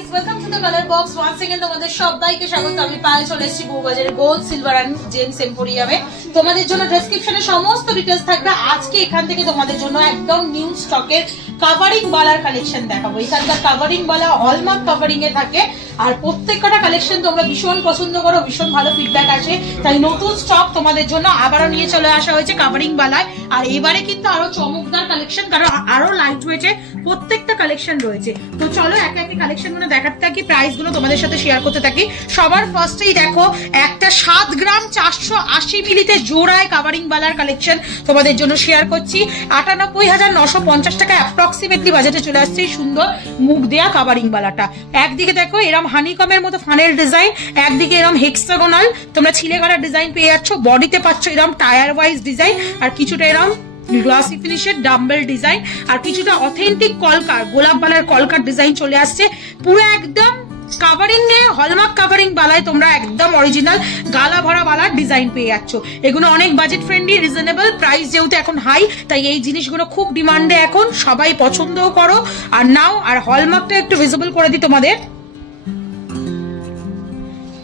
guys, welcome to the color box. Once again তোমাদের সবাইকে স্বাগত। আমি পায়ে চলে এসেছি বউবাজারের গোল্ড সিলভার এন্ড জেমস এম্পোরিয়ামে। তোমাদের জন্য ডেসক্রিপশনে সমস্ত ডিটেইলস থাকবে। আজকে এখান থেকে তোমাদের জন্য একদম নিউ স্টকের কভারিং বালার কালেকশন দেখাবো। এখানকার কভারিং বালা হলমার্ক কভারিং এ থাকে আর প্রত্যেকটা কালেকশন তোমরা ভীষণ পছন্দ করো, ভীষণ ভালো ফিডব্যাক আসে, তাই নতুন স্টক তোমাদের জন্য আবারও নিয়ে চলে আসা হয়েছে কভারিং বালায়। আর এবারে কিন্তু আরো চমকদার কালেকশন, কারণ আরো লাইট ওয়েটে প্রত্যেকটা কালেকশন রয়েছে। তো চলো এক এক কালেকশন গুলো দেখাতে থাকি, প্রাইস গুলো তোমাদের সাথে শেয়ার করতে থাকি। সবার ফার্স্টেই দেখো একটা 7 গ্রাম 480 মিলিতে জোড়ায় কভারিং বালার কালেকশন তোমাদের জন্য শেয়ার করছি। 98,950 টাকা অ্যাপ্রক্সিমেটলি বাজেটে চলে আসছে সুন্দর মুখ দেয়া কভারিং বালাটা। একদিকে দেখো এরম হানিকমের মতো ফানের ডিজাইন, একদিকে এরম হেক্সাগোনাল তোমরা ছিলে গলার ডিজাইন পেয়ে যাচ্ছ, বডিতে পাচ্ছ এরম টায়ার ওয়াইজ ডিজাইন, আর কিছুটা এরম গ্লাসি ফিনিশের ডাম্বেল ডিজাইন, আর কিছুটা অথেন্টিক কলকার গোলাপ বালার কলকার ডিজাইন চলে আসছে। পুরো একদম কভারিং এ হলমার্ক কভারিং বালায় তোমরা একদম অরিজিনাল গালা ভরা বালার ডিজাইন পেয়ে যাচ্ছ। এগুলো অনেক বাজেট ফ্রেন্ডলি, রিজনেবল প্রাইস, যেহেতু এখন হাই তাই এই জিনিসগুলো খুব ডিমান্ডে, এখন সবাই পছন্দও করো আর নাও। আর হলমার্কটা একটু ভিজিবল করে দিই তোমাদের,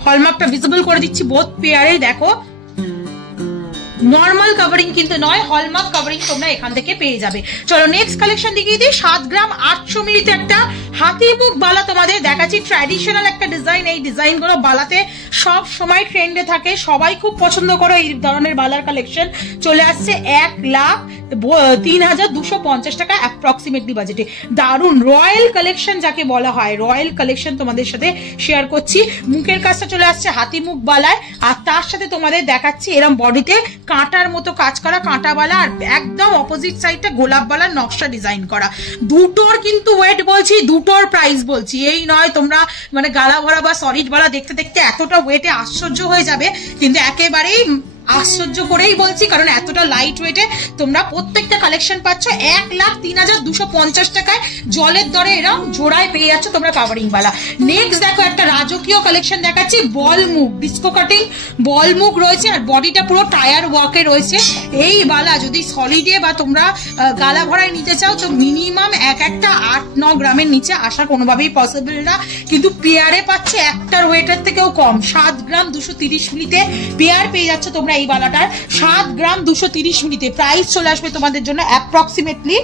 হলমার্কটা ভিজিবল করে দিচ্ছি বোথ পেয়ারে। দেখো নর্মাল কভারিং কিন্তু নয়, হলমার্ক কভারিং তোমরা এখান থেকে পেয়ে যাবে। চলো নেক্সট কালেকশন দেখিয়ে দিই। 7 গ্রাম 800 মিলিতে একটা হাতি মুখ বালা তোমাদের দেখাচ্ছি। ট্র্যাডিশনাল একটা ডিজাইন, এই ডিজাইন গুলো বালাতে সব সময় ট্রেন্ডে থাকে, সবাই খুব পছন্দ করো এই ধরনের বালার কালেকশন। চলে আসছে 1,03,250 টাকা অ্যাপ্রক্সিমেটলি বাজেটে। দারুন রয়্যাল কালেকশন যাকে বলা হয়, রয়্যাল কালেকশন তোমাদের সাথে শেয়ার করছি। মুখের কাজটা চলে আসছে হাতি মুখ বালায়, আর তার সাথে তোমাদের দেখাচ্ছি এরম বডিতে কাঁটার মতো কাজ করা কাঁটা বালা, আর একদম অপোজিট সাইডটা গোলাপ বালার নকশা ডিজাইন করা। দুটোর কিন্তু ওয়েট বলছি, দুটোর প্রাইস বলছি, এই নয় তোমরা মানে গালা ভরা বা সলিড বালা দেখতে দেখতে এতটা ওয়েটে আশ্চর্য হয়ে যাবে, কিন্তু একেবারেই আশ্চর্য করেই বলছি, কারণ এতটা লাইট ওয়েটে তোমরা প্রত্যেকটা কালেকশন পাচ্ছ 1,03,250 টাকায় জলের দরে এরকম জোড়ায় পেয়ে যাচ্ছ তোমরা কভারিং বালা। নেক্সট দেখো একটা রাজকীয় কালেকশন দেখাচ্ছি, বল মুখ ডিস্কো কাটিং বল মুখ রয়েছে, আর বডিটা পুরো টায়ার ওয়ার্কে রয়েছে। এই বালা যদি সলিডে বা তোমরা গালা ভরায় নিতে চাও তো মিনিমাম একটা 8-9 গ্রামের নিচে আসা কোনোভাবেই পসিবল না, কিন্তু পেয়ারে পাচ্ছ একটার ওয়েটের থেকেও কম। 7 গ্রাম 230 মিলিতে পেয়ার পেয়ে যাচ্ছ তোমরা এই বালাটার। 7 গ্রাম 230 মিলিতে প্রাইস চলে আসবে তোমাদের জন্য অ্যাপ্রক্সিমেটলি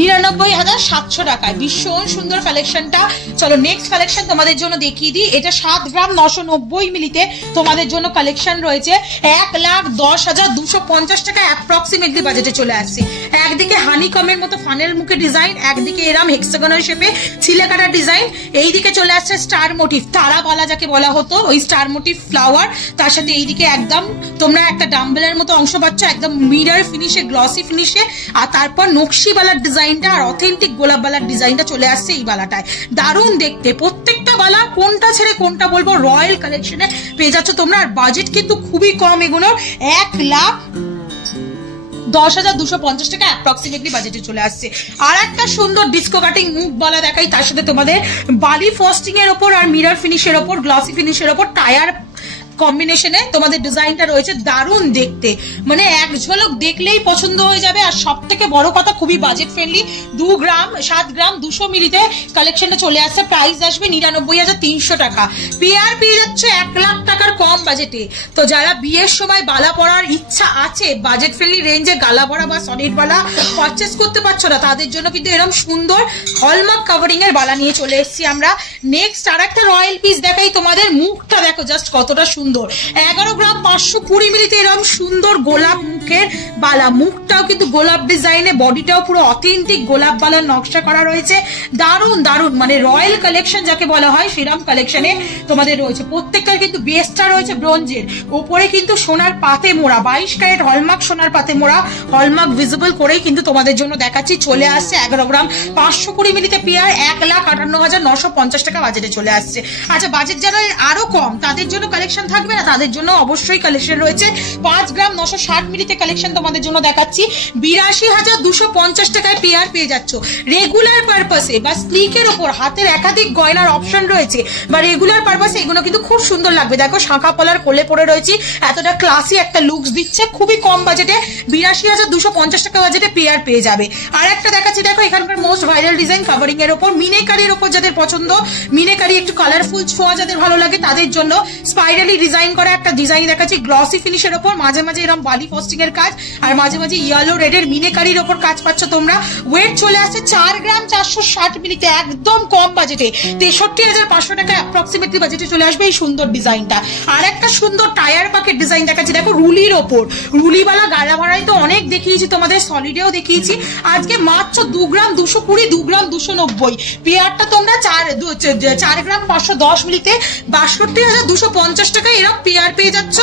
99,700 টাকায়। ভীষণ সুন্দর কালেকশনটা। চলো নেক্সট কালেকশন তোমাদের জন্য দেখিয়ে দিই। এটা 7 গ্রাম 990 মিলিতে তোমাদের জন্য কালেকশন রয়েছে 1,10,250 টাকা অ্যাপ্রক্সিমেটলি বাজেটে চলে আসছে। একদিকে হানিকমের মতো ফানেল মুখে ডিজাইন, একদিকে এরম হেক্সাগোনাল শেপে ছিলে কাটা ডিজাইন, এইদিকে চলে আসছে স্টার মোটিভ তারা বালা যাকে বলা হতো, ওই স্টার মোটিভ ফ্লাওয়ার, তার সাথে এইদিকে একদম তোমরা একটা ডাম্বেলের মতো অংশ পাচ্ছ একদম মিরর ফিনিশে গ্লসি ফিনিশে, আর তারপর নকশি বালার ডিজাইনটা আর অথেন্টিক গোলাপ বালার ডিজাইনটা চলে আসছে এই বালাটায়। দারুণ দেখতে প্রত্যেকটা বালা, কোনটা ছেড়ে কোনটা বলবো, রয়্যাল কালেকশনে পেয়ে যাচ্ছ তোমরা। আর বাজেট কিন্তু খুবই কম, এগুলোর 1,10,250 টাকা অ্যাপ্রক্সিমেটলি বাজেটে চলে আসছে। আর একটা সুন্দর ডিস্কো কাটিং মুখ বালা দেখাই, তার সাথে তোমাদের বালি ফ্রস্টিং এর ওপর আর মিরর ফিনিশের ওপর গ্লসি ফিনিশের ওপর টায়ার কম্বিনেশনে তোমাদের ডিজাইনটা রয়েছে। দারুণ দেখতে, মানে এক ঝলক দেখলেই পছন্দ হয়ে যাবে। আর সব থেকে বড় কথা খুবই বাজেট ফ্রেন্ডলি। 7 গ্রাম 200 মিলিতে কালেকশনটা চলে আসছে, প্রাইস আসবে 99,300 টাকা। পেয়ার পেয়ে যাচ্ছে 1 লাখ টাকার কম বাজেটে। তো যারা বিয়ের সময় বালা পরার ইচ্ছা আছে, বাজেট ফ্রেন্ডলি রেঞ্জে গালা ভরা বা সলিড বালা পারচেস করতে পারছো না, তাদের জন্য কিন্তু এরকম সুন্দর হলমার্ক কভারিং এর বালা নিয়ে চলে এসেছি আমরা। নেক্সট আর একটা রয়্যাল পিস দেখাই তোমাদের। মুখটা দেখো জাস্ট কতটা সুন্দর। 11 গ্রাম 520 মিলিতে এরকম সুন্দর গোলাপ মুখের বালা, মুখটাও কিন্তু গোলাপ ডিজাইনে, বডিটাও পুরো অথেন্টিক গোলাপ বালার নকশা করা রয়েছে। দারুণ দারুণ মানে রয়্যাল কালেকশন যাকে বলা হয় সেরকম কালেকশনে তোমাদের রয়েছে। প্রত্যেকটার কিন্তু বেসটা রয়েছে ব্রোঞ্জের, ওপরে কিন্তু সোনার পাতে মোড়া 22 ক্যারেট হলমার্ক সোনার পাতে মোড়া, হলমার্ক ভিজিবল করেই কিন্তু তোমাদের জন্য দেখাচ্ছি। চলে আসছে 11 গ্রাম 520 মিলিতে পেয়ার 1,58,950 টাকা বাজেটে চলে আসছে। আচ্ছা বাজেট যারা আরো কম তাদের জন্য কালেকশন থাকবে না, তাদের জন্য অবশ্যই কালেকশন রয়েছে। 5 গ্রাম 960 মিলিতে কালেকশন তোমাদের জন্য দেখাচ্ছি। 82,250 টাকায় পেয়ার পেয়ে যাচ্ছ। রেগুলার পারপাসে বা স্লিকের উপর হাতের একাধিক গয়নার অপশন রয়েছে, বা রেগুলার পারপাসে এগুলো কিন্তু খুব সুন্দর লাগবে। দেখো শাঁখা পলার কোলে পড়ে রয়েছে, এতটা ক্লাসি একটা লুকস দিচ্ছে, খুবই কম বাজেটে 82,250 টাকা বাজেটে পেয়ার পেয়ে যাবে। আর একটা দেখাচ্ছি, দেখো এখানকার মোস্ট ভাইরাল ডিজাইন কাভারিং এর উপর, মিনেকারির উপর যাদের পছন্দ, মিনেকারি একটু কালারফুল ছোঁয়া যাদের ভালো লাগে তাদের জন্য স্পাইরালি ডিজাইন করা একটা ডিজাইন দেখাচ্ছি গ্লসি ফিনিশের উপর, মাঝে মাঝে এরকম বালি ফস্টিং এর কাজ, আর মাঝে মাঝে ইয়েলো রেডের মিনেকারির উপর কাজ পাচ্ছ তোমরা। ওয়েট চলে আসছে 4 গ্রাম 460 মিলিতে, একদম কম বাজেটে 63,500 টাকা অ্যাপ্রক্সিমেটলি বাজেটে চলে আসবে এই সুন্দর ডিজাইনটা। আর একটা সুন্দর টায়ার পাকেট ডিজাইন দেখাচ্ছি, দেখো রুলির ওপর, রুলিওয়ালা গালা ভাড়াই তো অনেক দেখিয়েছি তোমাদের, সলিডেও দেখিয়েছি, আজকে মাত্র 2 গ্রাম 220, 2 গ্রাম 290 পেয়ারটা তোমরা 4 গ্রাম 510 মিলিতে 62,250 টাকা এরকম পেয়ার পেয়ে যাচ্ছ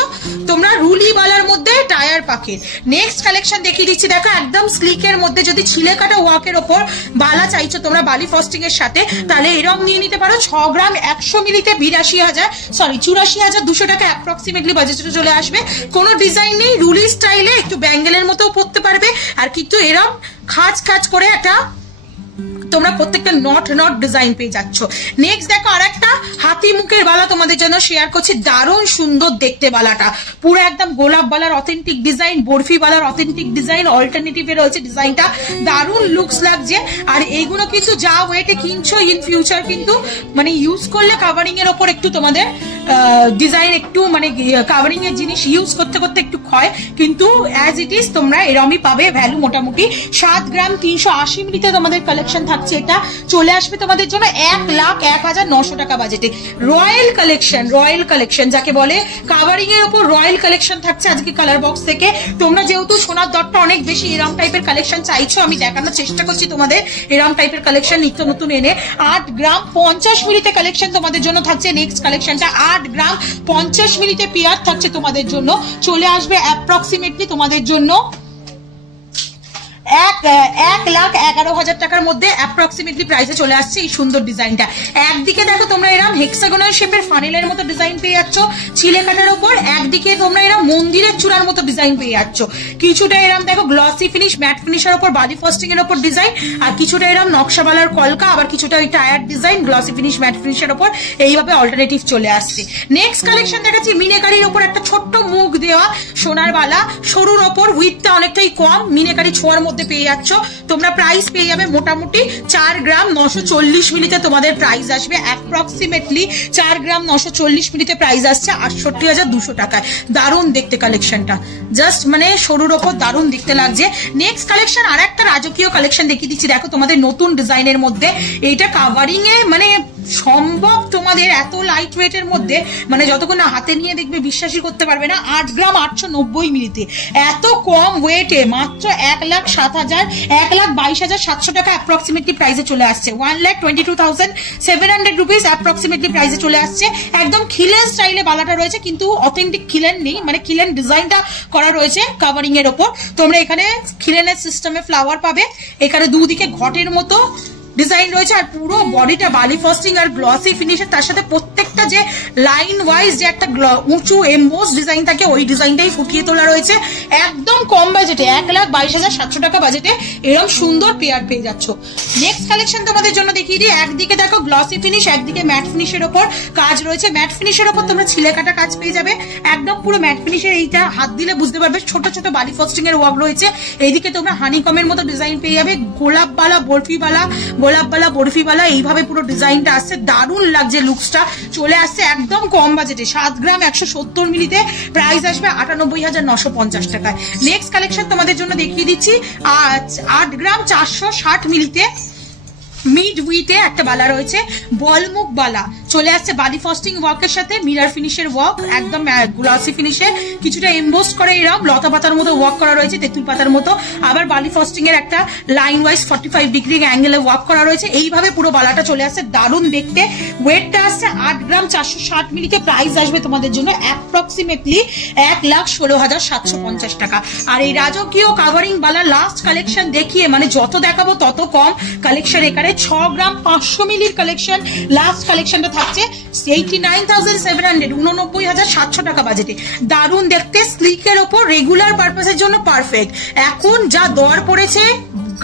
তোমরা রুলিওয়ালার মধ্যে টায়ার পাকেট। নেক্সট কালেকশন দেখিয়ে দিচ্ছি, দেখো একদম স্লিকের মধ্যে যদি ছিলে কাটা ওয়াকের ওপর বালা চাইছো তোমরা বালি ফস্টিং এর সাথে, তাহলে এরকম নিয়ে নিতে পারো। 6 গ্রাম 100 মিলিতে 84,200 টাকা অ্যাপ্রক্সিমেটলি বাজেটে চলে আসবে। কোনো ডিজাইন নেই, রুলি স্টাইলে একটু ব্যাঙ্গেলের মতো পরতে পারবে, আর কিন্তু এরকম খাঁজ খাঁজ করে একটা তোমরা প্রত্যেকটা নট ডিজাইন পেয়ে যাচ্ছ। নেক্সট দেখো আর একটা হাতি মুখের বালা তোমাদের জন্য শেয়ার করছি, দারুণ সুন্দর দেখতে বালাটা, পুরো একদম গোলাপ বালার অথেন্টিক ডিজাইন, বরফি বালার অথেন্টিক ডিজাইন, অল্টারনেটিভে রয়েছে ডিজাইনটা, দারুণ লুকস লাগছে। আর এইগুলো কিন্তু যা ওয়েটে কিনছো ইন ফিউচার কিন্তু মানে ইউজ করলে কাভারিং এর ওপর একটু তোমাদের ডিজাইন একটু মানে কাভারিং এর জিনিস ইউজ করতে করতে একটু ক্ষয়, কিন্তু অ্যাজ ইট ইজ তোমরা এরমই পাবে ভ্যালু মোটামুটি। 7 গ্রাম 380 মিলিতে তোমাদের কালেকশন থাকছে, এটা চলে আসবে তোমাদের জন্য 1,01,900 টাকা বাজেটে। রয়্যাল কালেকশন যাকে বলে, কাভারিং এর উপর রয়্যাল কালেকশন থাকছে আজকে কালার বক্স থেকে। তোমরা যেহেতু সোনার দরটা অনেক বেশি এরম টাইপের কালেকশন চাইছো, আমি দেখানোর চেষ্টা করছি তোমাদের এরম টাইপের কালেকশন নিত্য নতুন এনে। 8 গ্রাম 50 মিলিতে কালেকশন তোমাদের জন্য থাকছে। নেক্সট কালেকশনটা 8 গ্রাম 50 মিলিতে পেয়ার থাকছে তোমাদের জন্য, চলে আসবে অ্যাপ্রক্সিমেটলি তোমাদের জন্য 1,11,000 টাকার মধ্যে অ্যাপ্রক্সিমেটলি প্রাইসে চলে আসছে এই সুন্দর ডিজাইনটা। একদিকে দেখো তোমরা এরকম হেক্সাগোনাল শেপের ফানেলের মতো ডিজাইন পেয়ে যাচ্ছ ছিলে কাটার উপর, একদিকে তোমরা এরকম মন্দিরের চূড়ার মতো ডিজাইন পেয়ে যাচ্ছ। কিছুটা এরকম দেখো গ্লসি ফিনিশ ম্যাট ফিনিশের উপর বালি ফস্টিং এর উপর ডিজাইন, আর কিছুটা এরকম নকশাবালার কলকা, আবার কিছুটা ওই tyre design glossy finish matte ফিনিশের উপর, এইভাবে অল্টারনেটিভ চলে আসছে। নেক্সট কালেকশন দেখাচ্ছি মিনেকারির উপর একটা ছোট্ট মুখ দেওয়া সোনার বালা, সরুর ওপর উইথটা অনেকটাই কম, মিনেকারি ছোঁয়ার মধ্যে পেয়ে যাচ্ছ তোমরা। প্রাইস পেয়ে যাবে মোটামুটি 4 গ্রাম 940 মিলিতে তোমাদের প্রাইস আসবে অ্যাপ্রক্সিমেটলি 4 গ্রাম 940 মিলিতে প্রাইস আসছে 68,200 টাকায়। দারুণ দেখতে কালেকশনটা, জাস্ট মানে সরুর ওপর দারুণ দেখতে লাগছে। নেক্সট কালেকশন আর একটা রাজকীয় কালেকশন দেখিয়ে দিচ্ছি, দেখো তোমাদের নতুন ডিজাইনের মধ্যে, এইটা কাভারিং এ মানে সম্ভব তোমাদের এত লাইট ওয়েটের মধ্যে, মানে যতক্ষণ না হাতে নিয়ে দেখবে বিশ্বাসই করতে পারবে না। 8 গ্রাম 890 মিলিতে এত কম ওয়েটে মাত্র 1,22,700 টাকা অ্যাপ্রক্সিমেটলি প্রাইসে চলে আসছে। 1,22,700 রুপিস অ্যাপ্রক্সিমেটলি প্রাইসে চলে আসছে। একদম খিলেন স্টাইলে বালাটা রয়েছে, কিন্তু অথেন্টিক খিলেন নেই, মানে খিলেন ডিজাইনটা করা রয়েছে কাভারিং এর ওপর। তোমরা এখানে খিলেনের সিস্টেমে ফ্লাওয়ার পাবে, এখানে দুদিকে ঘটের মতো ডিজাইন রয়েছে, আর পুরো বডিটা বালি ফস্টিং আর গ্লসি ফিনিশের, তার সাথে প্রত্যেকটা যে লাইন ওয়াইজ যে একটা উঁচু এমবোস ডিজাইন থাকে ওই ডিজাইনটাই ফুটিয়ে তোলা রয়েছে। একদম কম বাজেটে 1,22,700 টাকা বাজেটে এরকম সুন্দর পেয়ার পেয়ে যাচ্ছ। নেক্সট কালেকশন তোমাদের জন্য দেখিয়ে দিই, একদিকে দেখো গ্লসি ফিনিশ, একদিকে ম্যাট ফিনিশের ওপর কাজ রয়েছে। ম্যাট ফিনিশের ওপর তোমরা ছিলে কাটা কাজ পেয়ে যাবে, একদম পুরো ম্যাট ফিনিশের, এইটা হাত দিলে বুঝতে পারবে ছোট ছোট বালি ফস্টিং এর ওয়ার্ক রয়েছে। এইদিকে তোমরা হানিকমের মতো ডিজাইন পেয়ে যাবে, গোলাপবালা বরফিওয়ালা এইভাবে পুরো ডিজাইনটা আসছে, দারুণ লাগছে লুকসটা। চলে আসছে একদম কম বাজেটে 7 গ্রাম 170 মিলিতে প্রাইস আসবে 98,950 টাকায়। নেক্সট কালেকশন তোমাদের জন্য দেখিয়ে দিচ্ছি 8 গ্রাম 460 মিলিতে মিড উইথে একটা বালা রয়েছে, বলমুখ বালা চলে আসছে বালি ফস্টিং ওয়ার্কের সাথে মিরার ফিনিশের ওয়ার্ক, একদম গ্লসি ফিনিশে, কিছুটা এমবোস্ট করে এরকম লতা পাতার মতো ওয়ার্ক করা রয়েছে, তেঁতুল পাতার মতো, আবার বালি ফস্টিং এর একটা লাইন ওয়াইজ 45 ডিগ্রি অ্যাঙ্গেলে ওয়ার্ক করা রয়েছে। এইভাবে পুরো বালাটা চলে আসছে, দারুণ দেখতে। ওয়েটটা আসছে 8 গ্রাম 460 মিলিতে প্রাইস আসবে তোমাদের জন্য অ্যাপ্রক্সিমেটলি 1,16,750 টাকা। আর এই রাজকীয় কাভারিং বালা লাস্ট কালেকশন দেখিয়ে মানে যত দেখাবো তত কম কালেকশন, এখানে 6 গ্রাম 500 মিলির কালেকশন লাস্ট কালেকশনটা থাকছে 89,700, 89,700 টাকা বাজেটে। দারুণ দেখতে, স্লিকের ওপর রেগুলার পারপাসের জন্য পারফেক্ট। এখন যা দর পড়েছে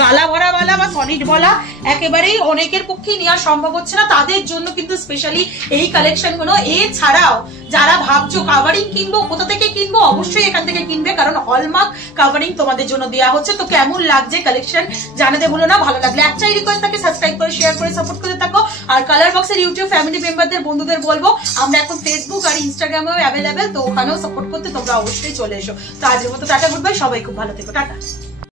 গালা ভরা বলা বা সলিড বলা একেবারেই অনেকের পক্ষে নেওয়া সম্ভব হচ্ছে না, তাদের জন্য কিন্তু স্পেশালি এই কালেকশন গুলো। এছাড়াও যারা ভাবছো কাভারিং কিনবো, কোথা থেকে কিনবো, অবশ্যই এখান থেকে কিনবে, কারণ হলমার্ক কাভারিং তোমাদের জন্য দেওয়া হচ্ছে। তো কেমন লাগছে কালেকশন জানাতে ভুলো না। ভালো লাগলে একটাই রিকোয়েস্ট থাকে, সাবস্ক্রাইব করে শেয়ার করে সাপোর্ট করতে থাকো। আর কালার বক্সের ইউটিউব ফ্যামিলি মেম্বারদের বন্ধুদের বলবো আমরা এখন ফেসবুক আর ইনস্টাগ্রামেও অ্যাভেলেবেল, তো ওখানেও সাপোর্ট করতে তোমরা অবশ্যই চলে এসো। তো আজকের মতো টাটা, গুড বাই, সবাই খুব ভালো থেকো, টাটা।